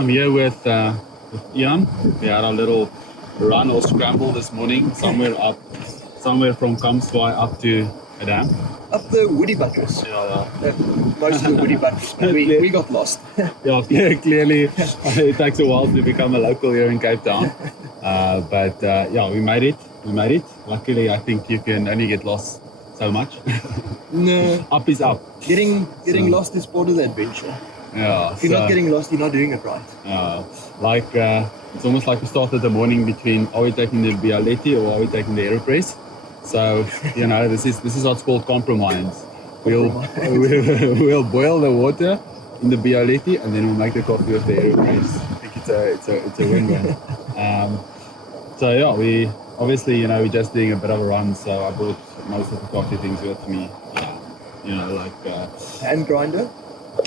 I'm here with Iain. We had our little run or scramble this morning, somewhere from Kamswai up to Adam. Up the Woody Buttress. Yeah, Most of the Woody Buttress, but we got lost. yeah, clearly it takes a while to become a local here in Cape Town. But yeah, we made it. Luckily, I think you can only get lost so much. No. Up is up. Getting lost is part of the adventure. Yeah. If you're not getting lost, you're not doing it right. It's almost like we started the morning between, are we taking the Bialetti or are we taking the Aeropress? So, this is what's called compromise. We'll boil the water in the Bialetti and then we'll make the coffee with the Aeropress. I think it's a win-win. So yeah, we obviously, we're just doing a bit of a run, so I brought most of the coffee things with me.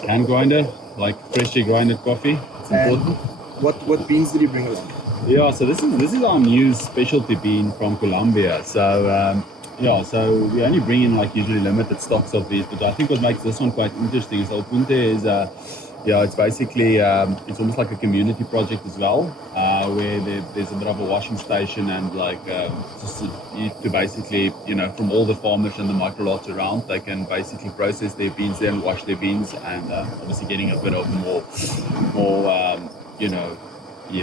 Hand grinder, like freshly grinded coffee. It's important. What beans did you bring along? Yeah, so this is our new specialty bean from Colombia. So so we only bring in usually limited stocks of these, but I think what makes this one quite interesting is El Puente is it's basically it's almost like a community project as well, where there's a bit of a washing station and to basically from all the farmers and the micro lots around, they can basically process their beans there and wash their beans, and obviously getting a bit of more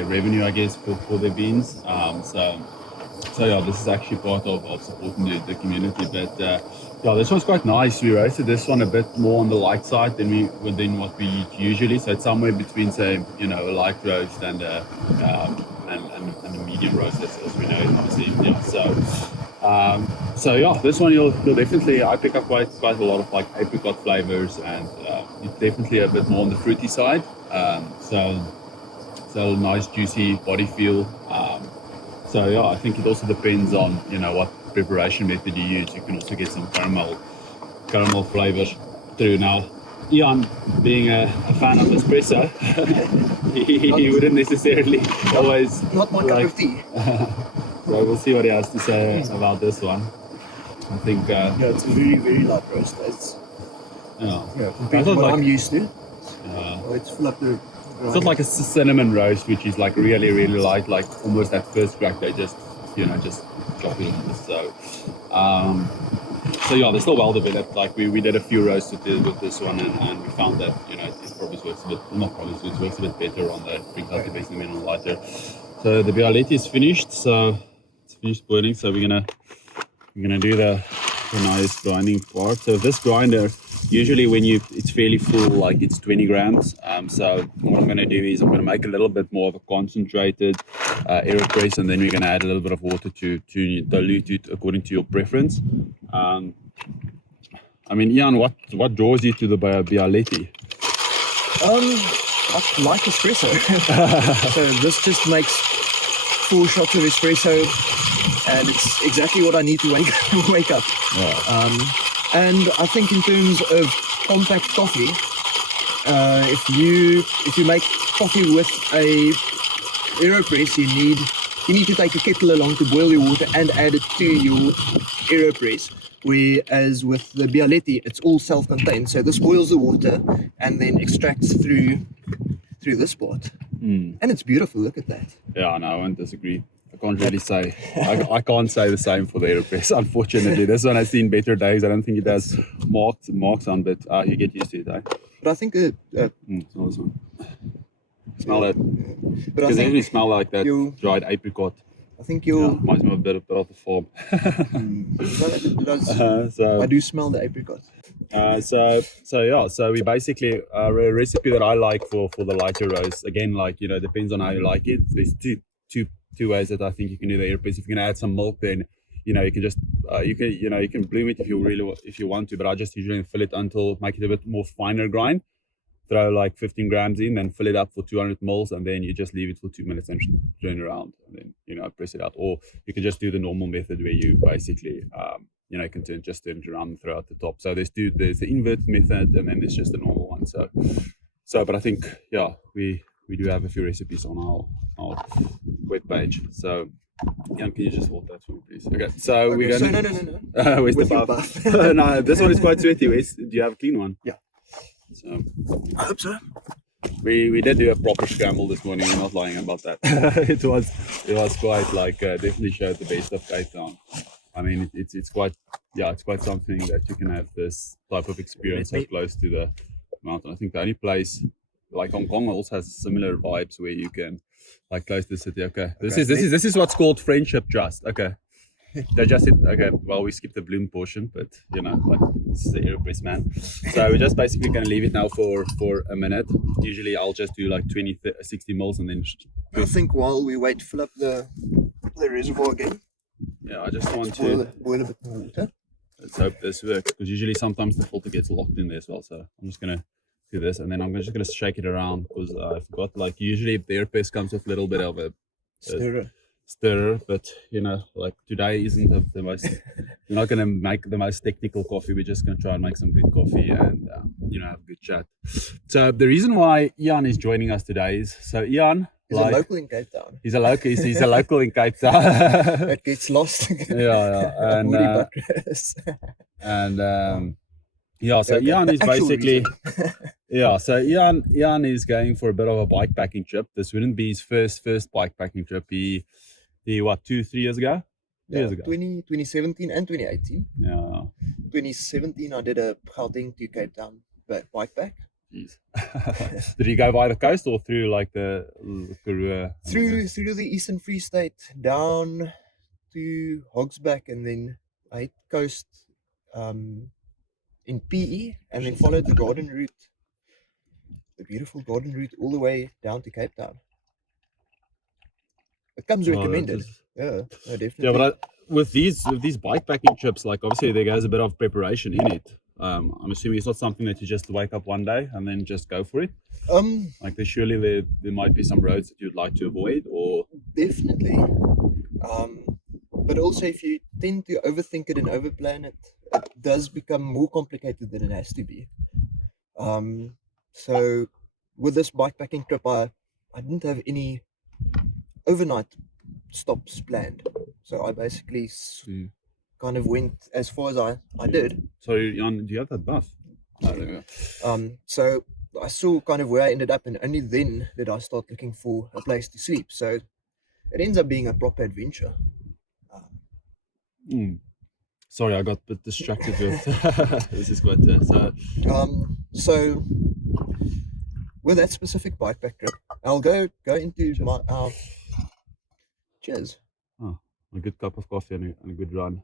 revenue, I guess, for their beans. So yeah, this is actually part of supporting the community. But this one's quite nice. We roasted this one a bit more on the light side than what we eat usually. So it's somewhere between, say, a light roast and a medium roast, as we know, obviously. Yeah. So this one you'll definitely. I pick up quite a lot of apricot flavors, and it's definitely a bit more on the fruity side. So nice juicy body feel. I think it also depends on what preparation method you use. You can also get some caramel flavors through. Now, Iain, being a fan of espresso, he wouldn't necessarily always. Not my cup of tea. So we'll see what he has to say about this one. I think. It's a very, very light roast. Compared to what I'm used to. It's full up the. It's not like a cinnamon roast, which is really, really light, like almost that first crack they just drop it in this. They're still well developed. Like we did a few roasts with this one, and we found that it probably works a bit better on the big healthy base than on the lighter. So the Bialetti is finished, so it's finished boiling. So we're gonna do the nice grinding part. So this grinder, usually when it's fairly full, like it's 20 grams. So what I'm going to do is I'm going to make a little bit more of a concentrated Aeropress, and then we're going to add a little bit of water to dilute it according to your preference. Iain, what draws you to the Bialetti? I like espresso. So this just makes 4 shots of espresso, and it's exactly what I need to wake up. Yeah. And I think in terms of compact coffee, if you make coffee with a Aeropress, you need to take a kettle along to boil your water and add it to your Aeropress. Whereas with the Bialetti, it's all self-contained. So this boils the water and then extracts through this part. And it's beautiful. Look at that. Yeah, no, I won't disagree. I can't really say. I can't say the same for the Aeropress, unfortunately. This one has seen better days. I don't think it has marks on, but you get used to it, eh? But I think smell this one. Smell that. Because they only smell like that dried apricot. I think you'll. Reminds me a bit of the farm. I do smell the apricot. So we basically a recipe that I like for the lighter roast. Again, depends on how you like it. There's two ways that I think you can do the Aeropress. If you're gonna add some milk, then you can just you can bloom it if you want to. But I just usually fill it until make it a bit more finer grind. Throw 15 grams in, then fill it up for 200 mils, and then you just leave it for 2 minutes and turn around, and then press it out. Or you can just do the normal method where you basically can turn it around and throw out the top. So there's the invert method, and then there's just the normal one. So but I think we do have a few recipes on our webpage. So Iain, can you just hold that for me, please? Okay, so we're going to... No. Where's the buff? No, this one is quite sweaty. Do you have a clean one? Yeah. So I hope so. we did do a proper scramble this morning. We're not lying about that. it was quite like definitely showed the best of Cape Town. I mean, it's quite it's quite something that you can have this type of experience so close to the mountain. I think the only place like Hong Kong also has similar vibes where you can like close to the city. Okay, this is what's called friendship trust. Okay. They just said, okay, well, we skipped the bloom portion, but you know, like this is the Aeropress, man. So we're just basically going to leave it now for a minute. Usually I'll just do like 60 mils and then I think while we wait, fill up the reservoir again. Yeah, I just want to boil a bit more water. Let's hope this works, because usually sometimes the filter gets locked in there as well. So I'm just going to do this, and then I'm just going to shake it around, because I forgot, like usually the Aeropress comes with a little bit of a stirrer, but you know, like today isn't the most we're not going to make the most technical coffee. We're just going to try and make some good coffee and you know, have a good chat. So the reason why Iain is joining us today is, so Iain, he's a local in Cape Town. He's a local in Cape Town. It gets lost. So Iain is basically so Iain is going for a bit of a bikepacking trip. This wouldn't be his first bikepacking trip. He what, 2-3 years ago? 2017 and 2018. Yeah. 2017 I did a Gauteng to Cape Town bike pack. Jeez. Did you go by the coast or through like the Karoo? Through the Eastern Free State down to Hogsback, and then I hit coast in PE, and then followed the garden route, the beautiful garden route, all the way down to Cape Town. It comes recommended. No, definitely. Yeah, but with these bikepacking trips, like obviously there goes a bit of preparation in it. I'm assuming it's not something that you just wake up one day and then just go for it. Like surely there might be some roads that you'd like to avoid, or definitely. But also if you tend to overthink it and overplan it, it does become more complicated than it has to be. So with this bikepacking trip, I didn't have any overnight stops planned. So I basically kind of went as far as I did. So Iain, do you have that buff? So I saw kind of where I ended up, and only then did I start looking for a place to sleep. So it ends up being a proper adventure. Sorry, I got a bit distracted with this is quite so with that specific bikepack trip, I'll go into my cheers. Oh, a good cup of coffee and a good run.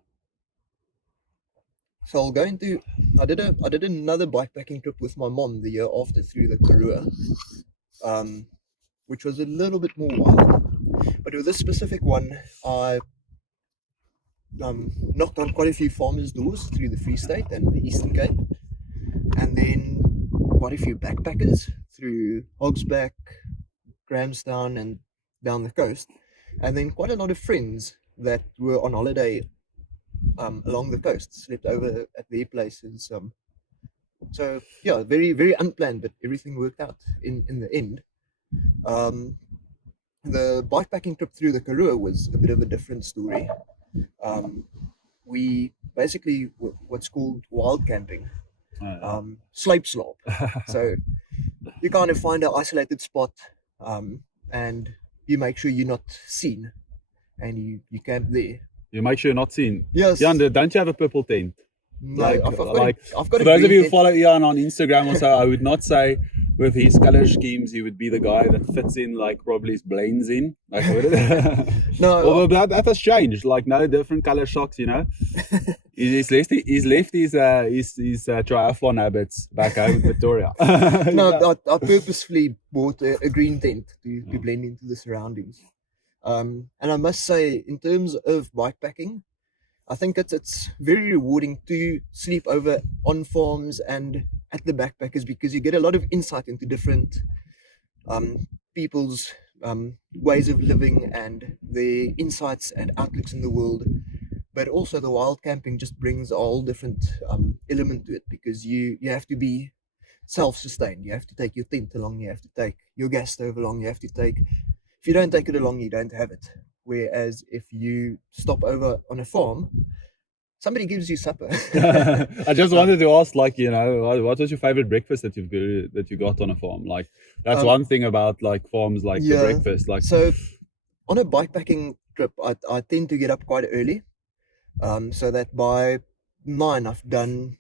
So I'll go into I did another bikepacking trip with my mom the year after through the Karoo, which was a little bit more wild. But with this specific one, I knocked on quite a few farmers' doors through the Free State and the Eastern Cape, and then quite a few backpackers through Hogsback, Grahamstown, and down the coast, and then quite a lot of friends that were on holiday along the coast, slept over at their places. So yeah, very, very unplanned, but everything worked out in the end. The bikepacking trip through the Karoo was a bit of a different story. We basically what's called wild camping, slope slop. So you kind of find an isolated spot, and you make sure you're not seen, and you camp there. You make sure you're not seen. Yes. Iain, don't you have a purple tent? No, I've got for those of you who follow Iain on Instagram or so, I would not say with his color schemes he would be the guy that fits in, like probably blends in. Like, no, although that has changed. Like, no different color socks, you know. He's left his triathlon habits back home in Pretoria. No, I purposefully bought a green tent to blend into the surroundings. And I must say, in terms of bikepacking, I think it's very rewarding to sleep over on farms and at the backpackers, because you get a lot of insight into different people's ways of living and their insights and outlooks in the world. But also the wild camping just brings a whole different element to it, because you have to be self-sustained. You have to take your tent along, you have to take your gas stove along, you have to take, if you don't take it along, you don't have it. Whereas if you stop over on a farm, somebody gives you supper. I just wanted to ask, like, what was your favorite breakfast that you got on a farm? Like, that's one thing about like farms, like the breakfast. Like, so on a bikepacking trip, I tend to get up quite early, so that by 9 I've done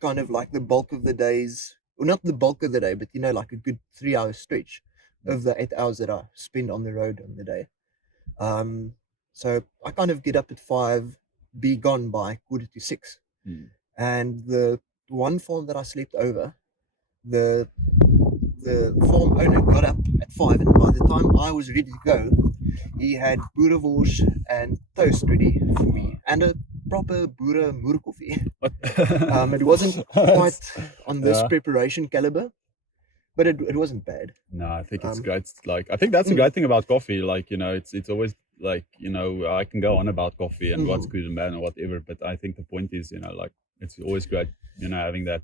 kind of like the bulk of the days, well, not the bulk of the day, but like a good 3 hour stretch of the 8 hours that I spend on the road on the day. So I kind of get up at 5, be gone by 5:45. And the one farm that I slept over, the farm owner got up at 5, and by the time I was ready to go, he had boerewors and toast ready for me, and a proper boere moerkoffie. It wasn't quite on this preparation caliber, but it wasn't bad. No, I think it's great. Like, I think that's a great thing about coffee. Like, it's always like, I can go on about coffee and what's good and bad and whatever, but I think the point is, like, it's always great, having that.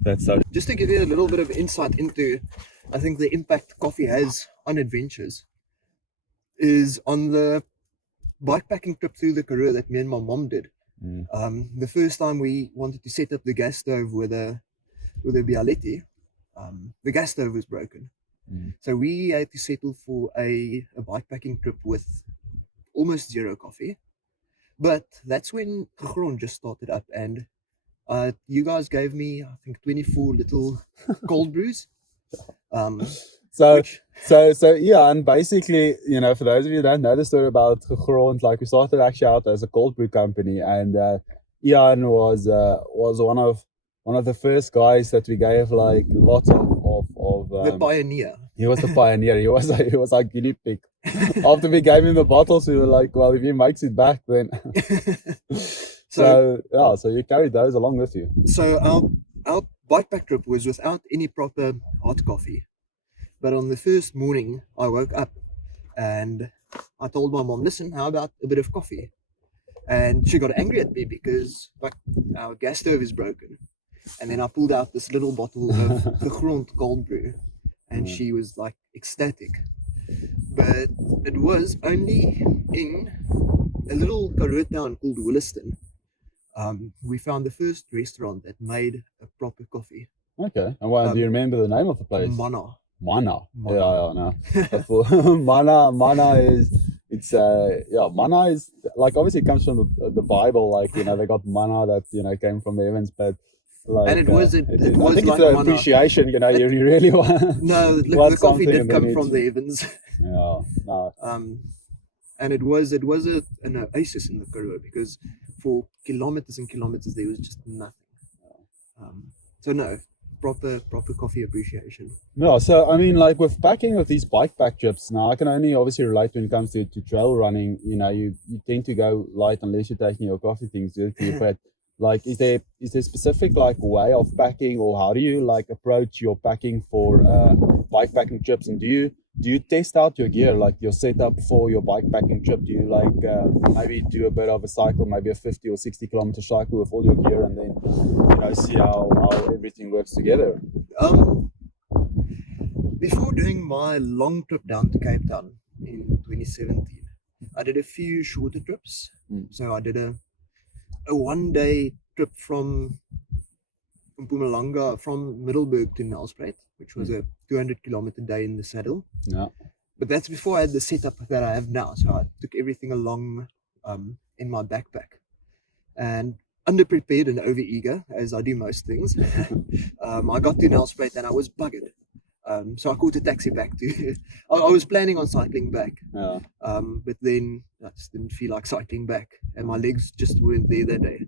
That's so. Just to give you a little bit of insight into, I think, the impact coffee has on adventures, is on the bikepacking trip through the Karoo that me and my mom did. The first time we wanted to set up the gas stove with a Bialetti, the gas stove was broken. So we had to settle for a bikepacking trip with almost zero coffee. But that's when Gegrond just started up, and you guys gave me, I think, 24 little cold brews. So yeah, and basically, for those of you who don't know the story about Gegrond, like, we started actually out as a cold brew company, and Iain was one of the first guys that we gave like lots of the pioneer. He was the pioneer. He was our guinea pig. After we gave him the bottles, we were like, well, if he makes it back, then. So you carried those along with you. So our bikepack trip was without any proper hot coffee. But on the first morning, I woke up and I told my mom, listen, how about a bit of coffee? And she got angry at me because, like, our gas stove is broken. And then I pulled out this little bottle of Gegrond cold brew, and she was like ecstatic. But it was only in a little Karoo town called Williston. We found the first restaurant that made a proper coffee. Okay. And do you remember the name of the place? Mana. Yeah, no. Mana is, Mana is, like, obviously it comes from the Bible, like, they got manna that, came from the heavens, but like, and it was I think like it's an appreciation, you really want. No, the coffee did come from the heavens. Yeah, no. And it was an oasis in the Karoo, because for kilometers and kilometers there was just nothing. So no, proper coffee appreciation. No, so I mean, like, with packing with these bikepack trips, now I can only obviously relate when it comes to trail running. You tend to go light unless you're taking your coffee things with you. But like, is there specific like way of packing, or how do you like approach your packing for bikepacking trips? And do you test out your gear, like your setup for your bikepacking trip? Do you like maybe do a bit of a cycle, maybe a 50 or 60 kilometer cycle with all your gear, and then see how everything works together? Before doing my long trip down to Cape Town in 2017, I did a few shorter trips. So I did a 1-day trip from Mpumalanga, from Middelburg to Nelspruit, which was a 200 kilometer day in the saddle. Yeah. But that's before I had the setup that I have now. So I took everything along in my backpack, and underprepared and overeager, as I do most things. I got to Nelspruit and I was buggered. So I caught a taxi back to. I was planning on cycling back, but then I just didn't feel like cycling back, and my legs just weren't there that day.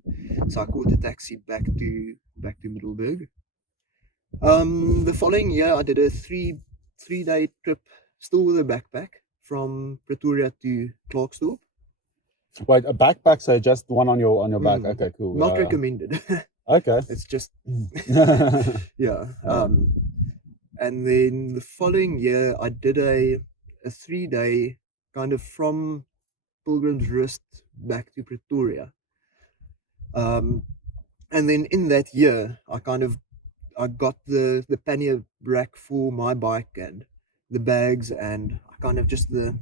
So I caught a taxi back to Middelburg. The following year, I did a three-day trip, still with a backpack, from Pretoria to Klerksdorp. Wait, a backpack? So just one on your back? Okay, cool. Not recommended. Okay. It's just yeah. And then the following year, I did a 3-day kind of from Pilgrim's Rest back to Pretoria. And then in that year, I got the pannier rack for my bike and the bags, and kind of just the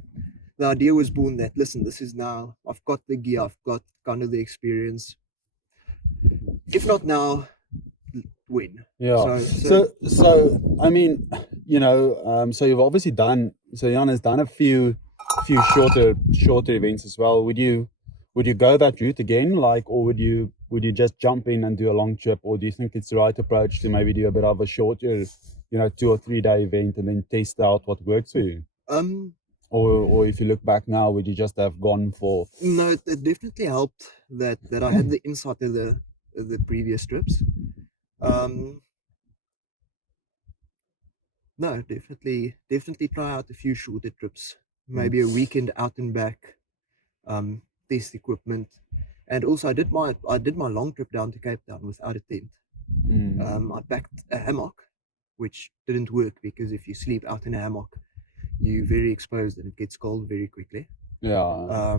the idea was born that, listen, this is now, I've got the gear, I've got kind of the experience. If not now, when? Yeah. So So I mean, so you've obviously done. So Jan has done a few shorter events as well. Would you go that route again, like, or would you just jump in and do a long trip, or do you think it's the right approach to maybe do a bit of a shorter, 2 or 3 day event and then test out what works for you? Or if you look back now, would you just have gone for? no, it definitely helped that I had the insight of the previous trips. No, definitely try out a few shorter trips, maybe a weekend out and back, test equipment. And also I did my long trip down to Cape Town without a tent. I packed a hammock, which didn't work because if you sleep out in a hammock, you're very exposed and it gets cold very quickly. Yeah.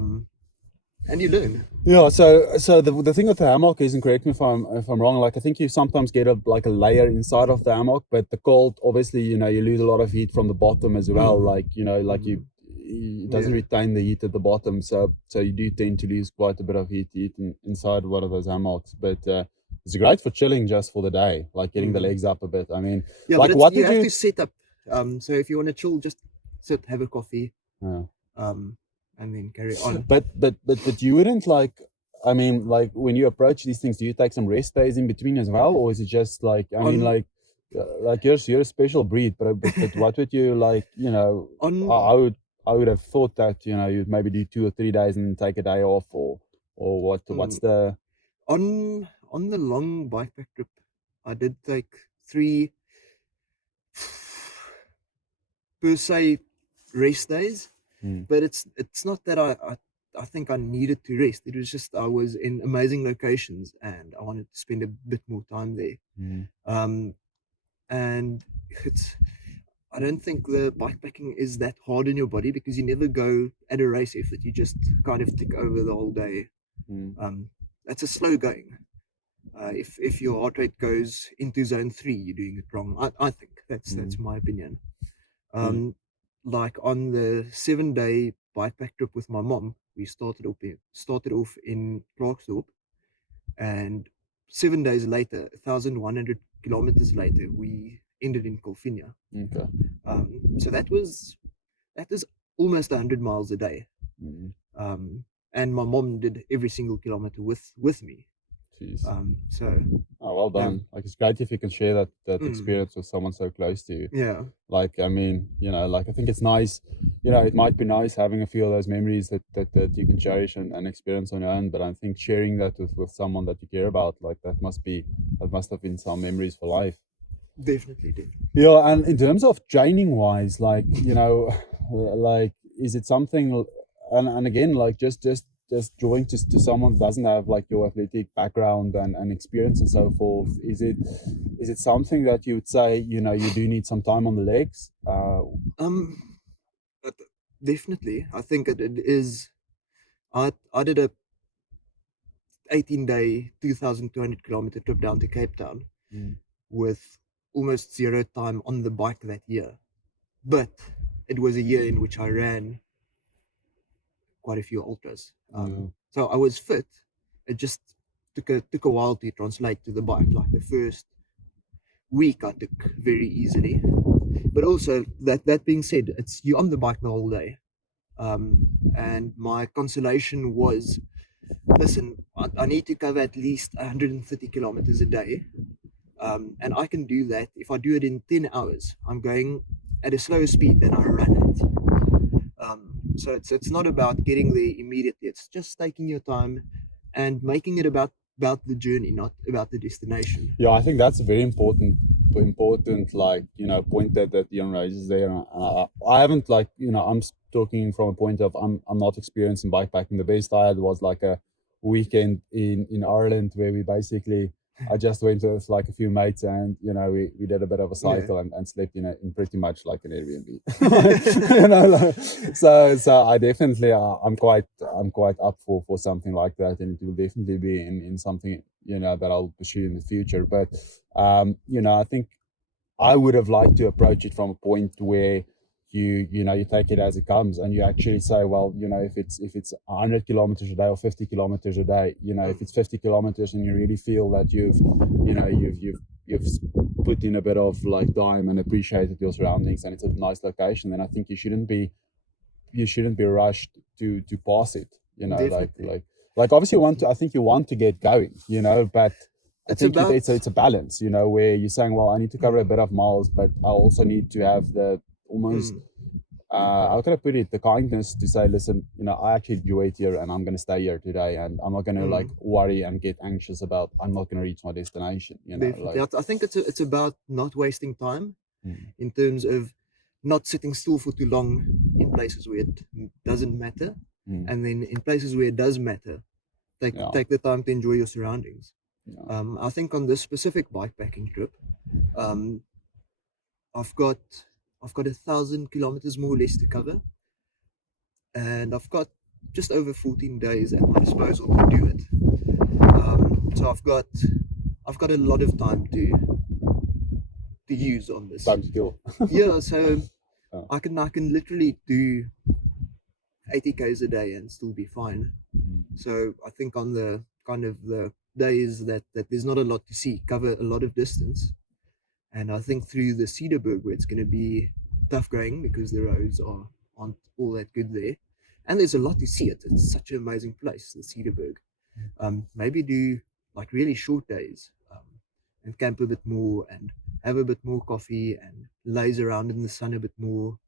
And you learn. Yeah, so the thing with the hammock is, and correct me if I'm wrong, like I think you sometimes get a layer inside of the hammock, but the cold, obviously, you lose a lot of heat from the bottom as well. Like, it doesn't retain the heat at the bottom, so you do tend to lose quite a bit of heat inside one of those hammocks. But it's great for chilling just for the day, like getting the legs up a bit. I mean, yeah, like, but what you did have you? to set up. So if you want to chill, just sit, have a coffee, Yeah. and then carry on. But you wouldn't, like, I mean, like, when you approach these things, do you take some rest days in between as well, or is it just like, I mean, like you're a special breed, but what would you, like, I would have thought that you'd maybe do 2 or 3 days and then take a day off, or what's the on the long bikepack trip, I did take 3 per se rest days, but it's not that I think I needed to rest. It was just I was in amazing locations and I wanted to spend a bit more time there. And it's I don't think the bikepacking is that hard on your body because you never go at a race effort. You just kind of tick over the whole day. That's a slow going. If your heart rate goes into zone 3, you're doing it wrong. I think that's my opinion. Like on the 7-day bikepack trip with my mom, we started off in Clarksdorp, and 7 days later, 1,100 kilometers later, we ended in Colfinia. Okay. So that is almost 100 miles a day. And my mom did every single kilometer with me. Jeez. So well done. Like, it's great if you can share that experience with someone so close to you. Yeah. Like, I mean, like, I think it's nice, it might be nice having a few of those memories that you can cherish and experience on your own, but I think sharing that with someone that you care about, like, that must have been some memories for life. Definitely. Yeah, and in terms of training wise, like, like, is it something, and again, like, just drawing to someone who doesn't have, like, your athletic background and experience and so forth, is it something that you would say, you do need some time on the legs? Definitely. I think it is. I did a 18-day 2,200 kilometer trip down to Cape Town with almost zero time on the bike that year, but it was a year in which I ran quite a few ultras. So I was fit. It just took a while to translate to the bike. Like the first week I took very easily, but also that being said, it's you on the bike the whole day. And my consolation was, listen, I need to cover at least 130 kilometers a day, and I can do that if I do it in 10 hours. I'm going at a slower speed than I run at. So it's not about getting there immediately. It's just taking your time and making it about the journey, not about the destination. Yeah, I think that's a very important like, point that Iain raises there. I haven't, like, I'm talking from a point of I'm not experienced in bikepacking. The best I had was like a weekend in Ireland where we basically I just went with, like, a few mates, and we did a bit of a cycle and slept in pretty much like an Airbnb. So I definitely I'm quite up for something like that, and it will definitely be in something that I'll pursue in the future. But I think I would have liked to approach it from a point where you take it as it comes, and you actually say, well, if it's 100 kilometers a day or 50 kilometers a day, if it's 50 kilometers and you really feel that you've put in a bit of like time and appreciated your surroundings, and it's a nice location, then I think you shouldn't be rushed to pass it. Definitely. Like obviously I think you want to get going, but I It's think about it's a balance, where you're saying, well, I need to cover a bit of miles, but I also need to have the almost how can I put it, the kindness to say, listen, I actually enjoy it here, and I'm going to stay here today, and I'm not going to like worry and get anxious about I'm not going to reach my destination. definitely. I think it's about not wasting time Mm. in terms of not sitting still for too long in places where it doesn't matter, and then in places where it does matter, take the time to enjoy your surroundings. I think on this specific bikepacking trip, I've got 1,000 kilometers more or less to cover, and I've got just over 14 days at my disposal to do it. So I've got a lot of time to use on this. Time to kill. Yeah, so I can literally do 80 k's a day and still be fine. So I think on the kind of the days that there's not a lot to see, cover a lot of distance. And I think through the Cedarburg, where it's going to be tough going because the roads aren't all that good there, and there's a lot to see. It's such an amazing place, the Cedarburg. Maybe do like really short days, and camp a bit more and have a bit more coffee and laze around in the sun a bit more.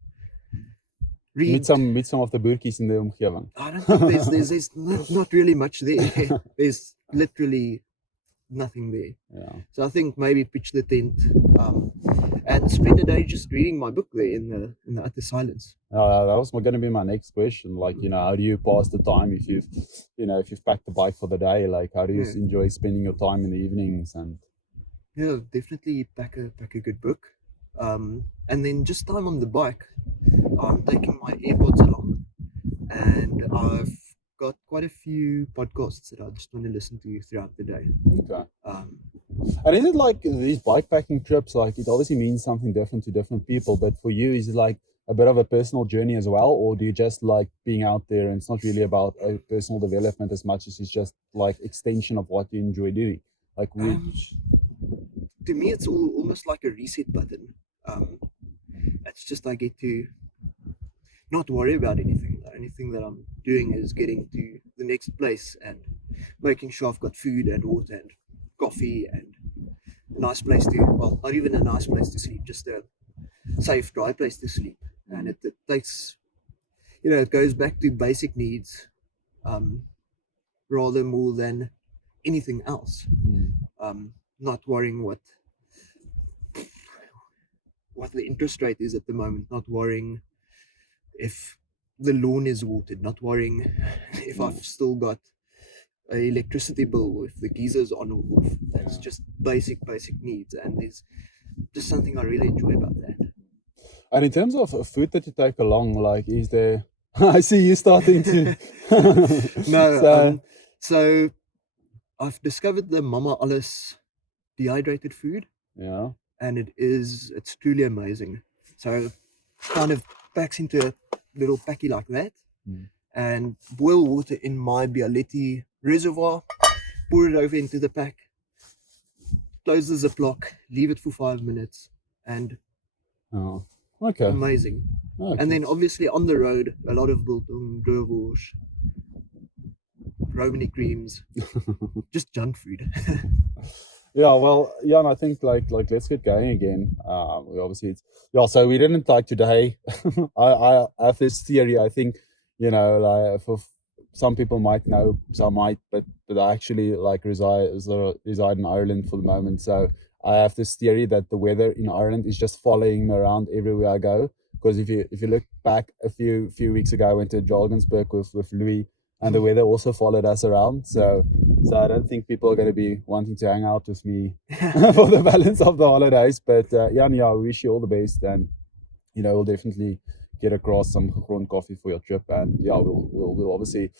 Meet some of the boertjies in the omgewing. I don't think there's not really much there. There's literally nothing there. Yeah. So I think maybe pitch the tent, and spend a day just reading my book there in the utter silence. That was going to be my next question. Like, how do you pass the time if you've packed the bike for the day? Like, how do you enjoy spending your time in the evenings? And yeah, definitely pack a good book, and then just time on the bike. I'm taking my AirPods along, and I've got quite a few podcasts that I just want to listen to throughout the day. Okay. And is it like these bikepacking trips, like it obviously means something different to different people, but for you, is it like a bit of a personal journey as well? Or do you just like being out there and it's not really about a personal development as much as it's just like extension of what you enjoy doing? Like to me, it's almost like a reset button. It's just I get to not worry about anything. The only thing that I'm doing is getting to the next place and making sure I've got food and water and coffee and a nice place to, well, not even a nice place to sleep, just a safe, dry place to sleep. And it takes, it goes back to basic needs, rather more than anything else. Not worrying what the interest rate is at the moment, not worrying if the lawn is watered, not worrying if I've still got an electricity bill or if the geezer's on or off. That's just basic needs, and there's just something I really enjoy about that. And in terms of food that you take along, like, is there I see you starting to No, so I've discovered the Mama Alles dehydrated food. Yeah. And it's truly amazing. So kind of packs into a little packy like that, and boil water in my Bialetti reservoir, pour it over into the pack, close the ziplock, leave it for 5 minutes, and okay, amazing. Okay. And then obviously on the road, a lot of biltong, droewors, Romany creams, just junk food. Yeah, well, and I think like let's get going again. We obviously so we didn't like today. I have this theory. I think like for some people might know, some might, but I actually like reside in Ireland for the moment. So I have this theory that the weather in Ireland is just following me around everywhere I go. Because if you look back a few weeks ago, I went to Jorgensburg with Louis, and the weather also followed us around. So I don't think people are going to be wanting to hang out with me for the balance of the holidays. But Iain, we wish you all the best, and we'll definitely get across some Gegrond coffee for your trip, and we'll obviously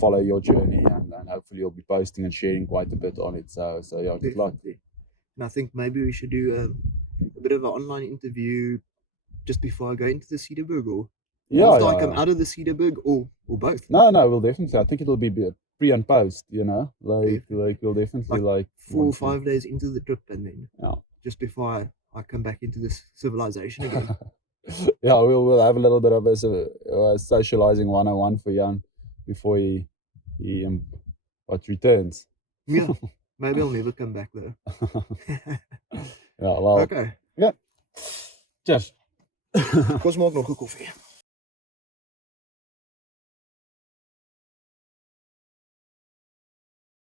follow your journey, and hopefully you'll be posting and sharing quite a bit on it. So good luck. And I think maybe we should do a bit of an online interview just before I go into the Cedarburg, or Yeah, after I yeah, come yeah. out of the Cedarburg, or both? No, we'll definitely. I think it'll be pre and post. You know, Definitely. like we'll definitely like 4 or want to- 5 days into the trip, and then Yeah. just before I come back into this civilization again. Yeah, we'll have a little bit of a socializing 101 for Jan before he what returns. Yeah, maybe I'll never come back though. Ja, wel. Okay, Ja. Cheers. kom ons maak nog 'n koffie.